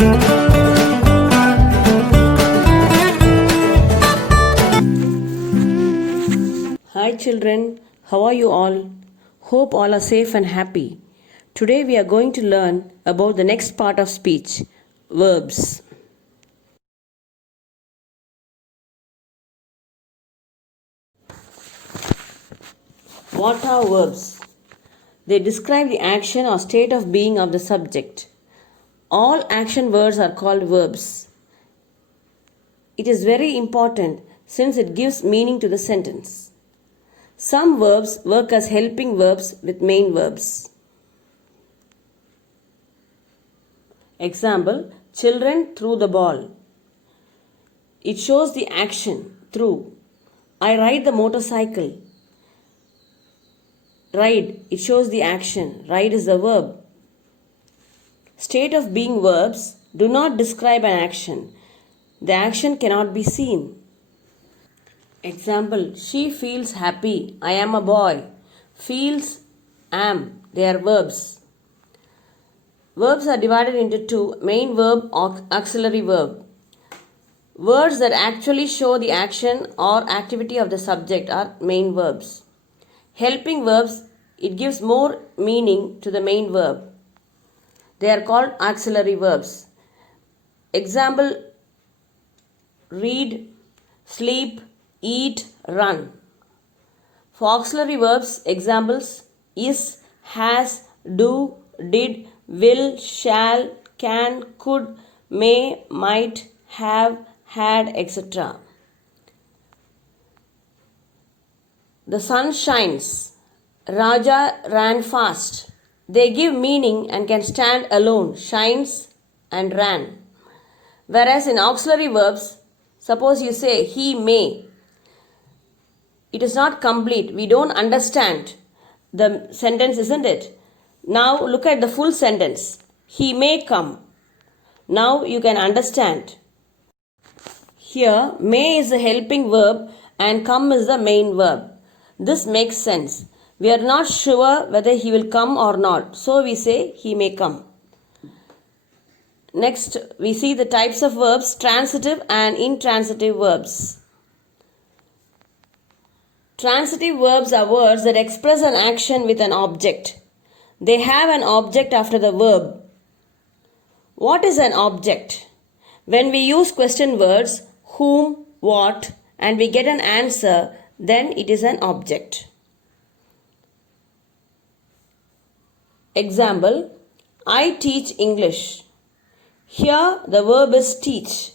Hi children, how are you all? Hope all are safe and happy. Today we are going to learn about the next part of speech, verbs. What are verbs? They describe the action or state of being of the subject. All action words are called verbs. It is very important since it gives meaning to the sentence. Some verbs work as helping verbs with main verbs. Example, children threw the ball. It shows the action, threw. I ride the motorcycle. Ride, it shows the action. Ride is the verb. State of being verbs do not describe an action. The action cannot be seen. Example, she feels happy. I am a boy. Feels, am, they are verbs. Verbs are divided into two, main verb or auxiliary verb. Words that actually show the action or activity of the subject are main verbs. Helping verbs, it gives more meaning to the main verb. They are called auxiliary verbs. Example, read, sleep, eat, run. For auxiliary verbs, examples is, has, do, did, will, shall, can, could, may, might, have, had, etc. The sun shines. Raja ran fast. They give meaning and can stand alone, shines and ran. Whereas in auxiliary verbs, suppose you say he may. It is not complete. We don't understand the sentence, isn't it? Now look at the full sentence. He may come. Now you can understand. Here, may is the helping verb and come is the main verb. This makes sense. We are not sure whether he will come or not. So we say he may come. Next, we see the types of verbs, transitive and intransitive verbs. Transitive verbs are words that express an action with an object. They have an object after the verb. What is an object? When we use question words, whom, what, and we get an answer, then it is an object. Example, I teach English. Here the verb is teach.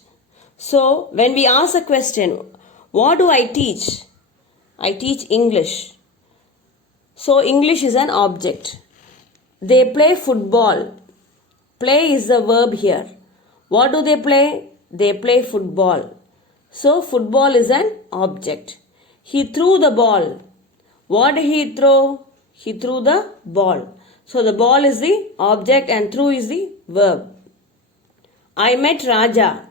So when we ask a question, what do I teach? I teach English. So English is an object. They play football. Play is the verb here. What do they play? They play football. So football is an object. He threw the ball. What did he throw? He threw the ball. So the ball is the object and threw is the verb. I met Raja.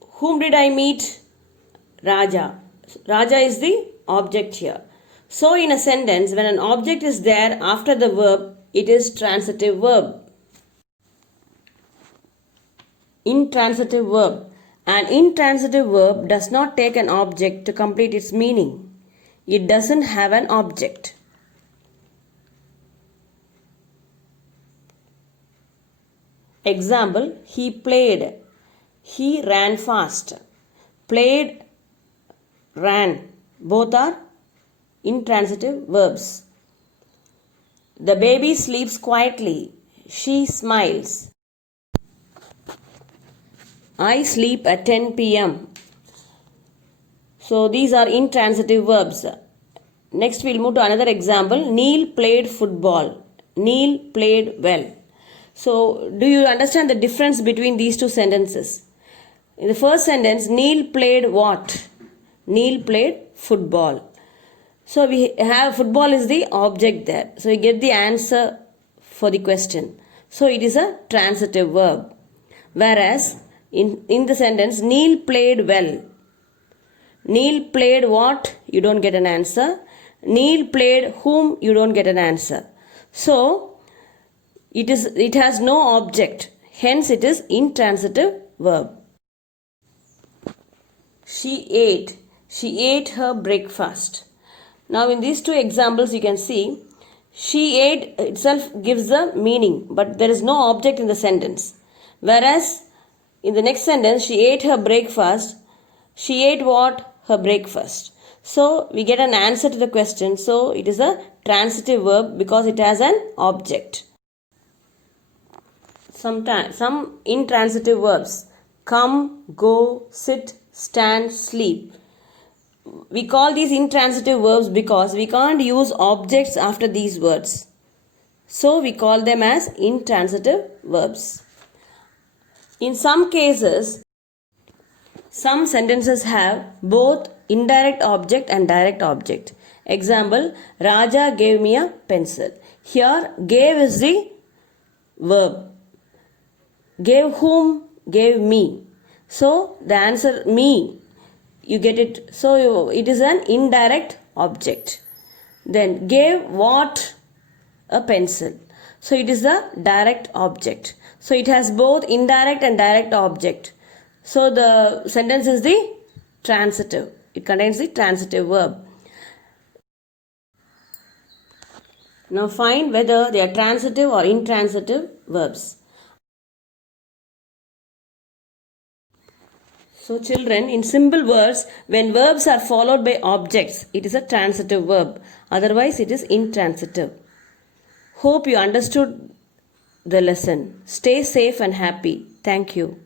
Whom did I meet? Raja. Raja is the object here. So in a sentence, when an object is there after the verb, it is transitive verb. Intransitive verb. An intransitive verb does not take an object to complete its meaning. It doesn't have an object. Example, he played. He ran fast. Played, ran. Both are intransitive verbs. The baby sleeps quietly. She smiles. I sleep at 10 p.m. So these are intransitive verbs. Next we'll move to another example. Neil played football. Neil played well. So do you understand the difference between these two sentences? In the first sentence, Neil played what? Neil played football. So we have football is the object there. So you get the answer for the question. So it is a transitive verb. Whereas in the sentence, Neil played well. Neil played what? You don't get an answer. Neil played whom? You don't get an answer. So it has no object. Hence, it is intransitive verb. She ate. She ate her breakfast. Now, in these two examples, you can see she ate itself gives the meaning, but there is no object in the sentence. Whereas, in the next sentence, she ate her breakfast. She ate what? Her breakfast. So, we get an answer to the question. So, it is a transitive verb because it has an object. Some intransitive verbs: come, go, sit, stand, sleep. We call these intransitive verbs because we can't use objects after these words. So we call them as intransitive verbs. In some cases, some sentences have both indirect object and direct object. Example, Raja gave me a pencil. Here, gave is the verb. Gave whom? Gave me. So the answer me, you get it. So it is an indirect object. Then gave what? A pencil. So it is a direct object. So it has both indirect and direct object. So the sentence is the transitive. It contains the transitive verb. Now find whether they are transitive or intransitive verbs. So children, in simple words, when verbs are followed by objects, it is a transitive verb. Otherwise, it is intransitive. Hope you understood the lesson. Stay safe and happy. Thank you.